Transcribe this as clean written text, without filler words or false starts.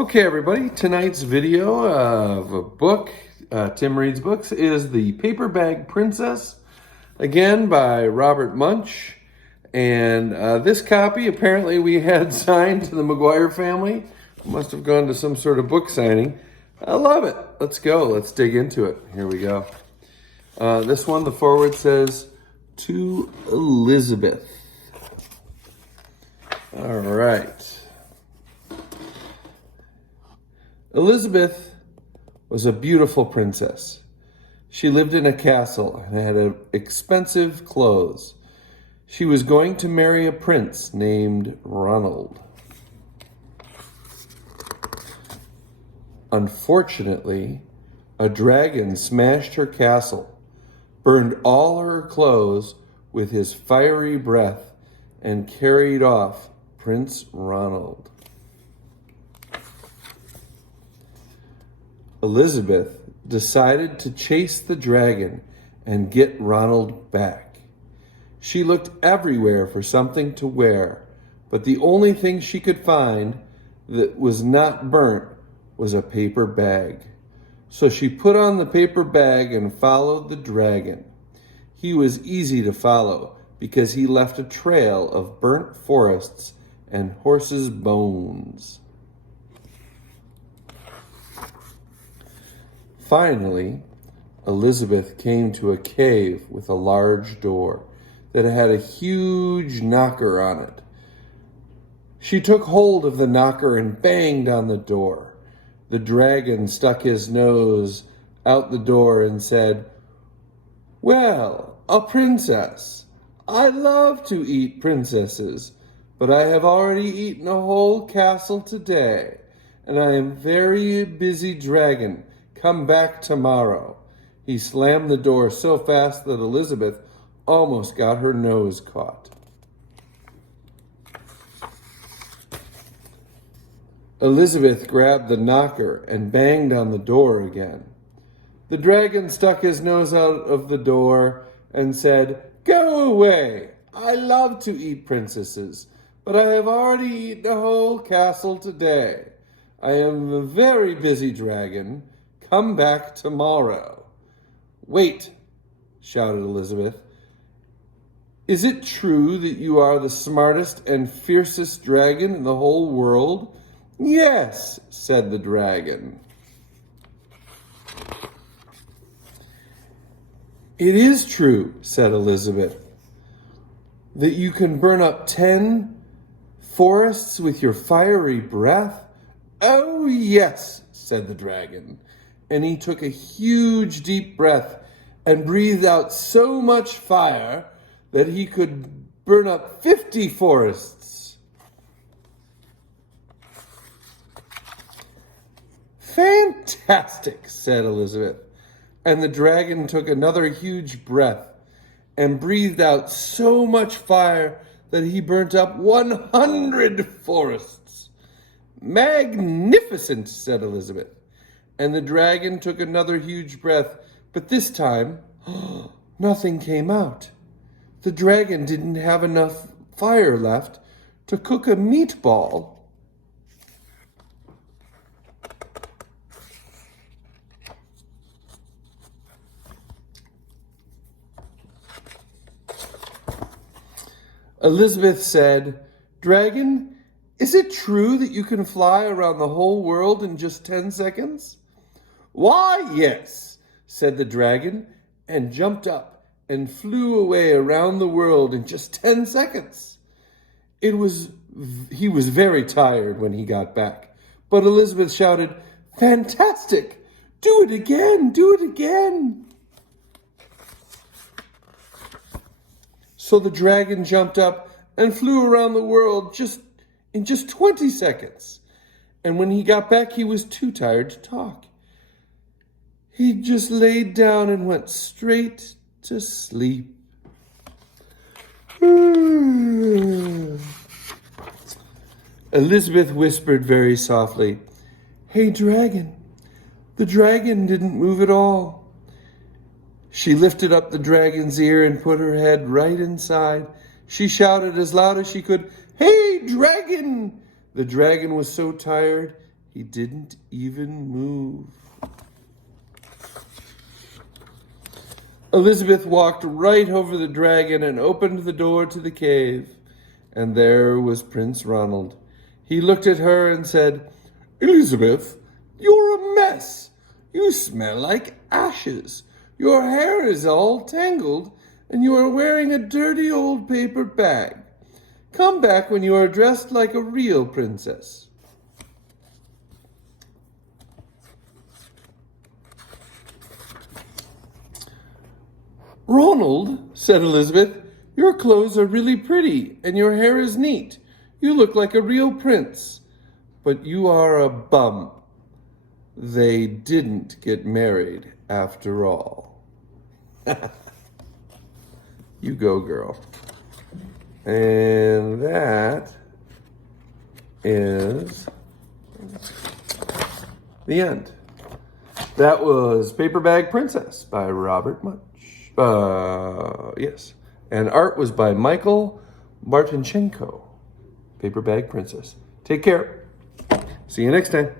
Okay, everybody, tonight's video of a book, Tim Reads Books, is The Paper Bag Princess, again by Robert Munsch. And this copy, apparently we had signed to the McGuire family. Must have gone to some sort of book signing. I love it. Let's go. Let's dig into it. Here we go. This one, the foreword says, "To Elizabeth." All right. Elizabeth was a beautiful princess. She lived in a castle and had expensive clothes. She was going to marry a prince named Ronald. Unfortunately, a dragon smashed her castle, burned all her clothes with his fiery breath, and carried off Prince Ronald. Elizabeth decided to chase the dragon and get Ronald back. She looked everywhere for something to wear, but the only thing she could find that was not burnt was a paper bag. So she put on the paper bag and followed the dragon. He was easy to follow because he left a trail of burnt forests and horses' bones. Finally, Elizabeth came to a cave with a large door that had a huge knocker on it. She took hold of the knocker and banged on the door. The dragon stuck his nose out the door and said, "Well, a princess. I love to eat princesses, but I have already eaten a whole castle today, and I am very busy dragon. Come back tomorrow." He slammed the door so fast that Elizabeth almost got her nose caught. Elizabeth grabbed the knocker and banged on the door again. The dragon stuck his nose out of the door and said, "Go away. I love to eat princesses, but I have already eaten a whole castle today. I am a very busy dragon. Come back tomorrow." "Wait," shouted Elizabeth. "Is it true that you are the smartest and fiercest dragon in the whole world?" "Yes," said the dragon. "It is true," said Elizabeth, "that you can burn up 10 forests with your fiery breath." "Oh, yes," said the dragon. And he took a huge deep breath and breathed out so much fire that he could burn up 50 forests. "Fantastic," said Elizabeth. And the dragon took another huge breath and breathed out so much fire that he burnt up 100 forests. "Magnificent," said Elizabeth. And the dragon took another huge breath, but this time, nothing came out. The dragon didn't have enough fire left to cook a meatball. Elizabeth said, "Dragon, is it true that you can fly around the whole world in just 10 seconds? "Why, yes," said the dragon, and jumped up and flew away around the world in just 10 seconds. He was very tired when he got back, but Elizabeth shouted, "Fantastic! Do it again! Do it again!" So the dragon jumped up and flew around the world in just 20 seconds. And when he got back, he was too tired to talk. He just laid down and went straight to sleep. Elizabeth whispered very softly, "Hey, dragon." The dragon didn't move at all. She lifted up the dragon's ear and put her head right inside. She shouted as loud as she could, "Hey, dragon!" The dragon was so tired, He didn't even move. Elizabeth walked right over the dragon and opened the door to the cave. And there was Prince Ronald. He looked at her and said, "Elizabeth, you're a mess. You smell like ashes. Your hair is all tangled, and you are wearing a dirty old paper bag. Come back when you are dressed like a real princess." "Ronald," said Elizabeth, "your clothes are really pretty, and your hair is neat. You look like a real prince. But you are a bum. They didn't get married after all." You go, girl. And that is the end. That was Paper Bag Princess by Robert Munsch. Yes. And art was by Michael Martinchenko. Paper Bag Princess. Take care. See you next time.